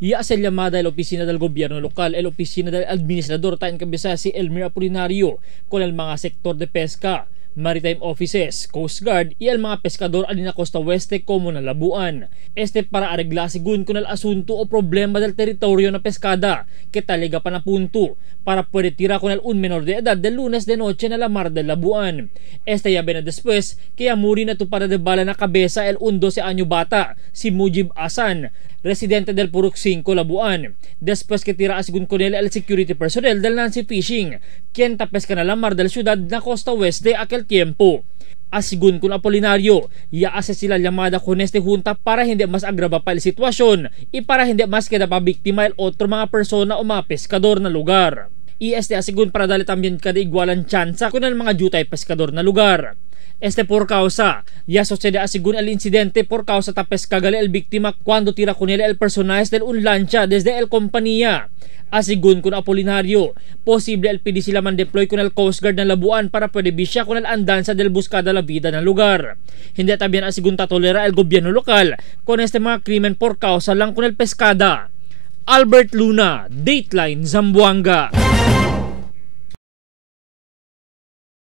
y hace llamada a la oficina del gobierno local, la oficina del administrador tayo kabisa si Elmer Apolinario con el mga sektor de pesca, maritime offices, Coast Guard y el mga pescador alin na Costa Oeste como na Labuan. Para arreglar según con el asunto o problema del territorio na pescada que talaga pa na punto para puede tirar con el un menor de edad del lunes de noche na la mar del Labuan. Ya ven después kaya muri na to para de bala na kabeza el 12 año bata si Mujib Asan, residente del Purok 5, Labuan. Después que tira asigun con él el security personnel del Nancy Fishing, quien tapes ka na la mar del ciudad na Costa Oeste aquel tiempo. Asigun kun Apolinario, iaase sila llamada con junta para hindi mas agrava pa el sitwasyon y para hindi mas queda pa biktima el otro mga persona o mga peskador na lugar. Asigun para dali también kada igualan tsansa con el mga jutay peskador na lugar. Por causa, ya sucede asigun el incidente por causa tapes kagale el biktima cuando tira con él el personajes del un lancha desde el compañía. Asigun kun Apolinario, posible el pidi sila man deploy con el Coast Guard na Labuan para pwede bisya con el andansa del buscada la vida ng lugar. Hindi tabian asigun tatolera el gobierno lokal con mga krimen por causa lang con el pescada. Albert Luna, Dateline, Zamboanga.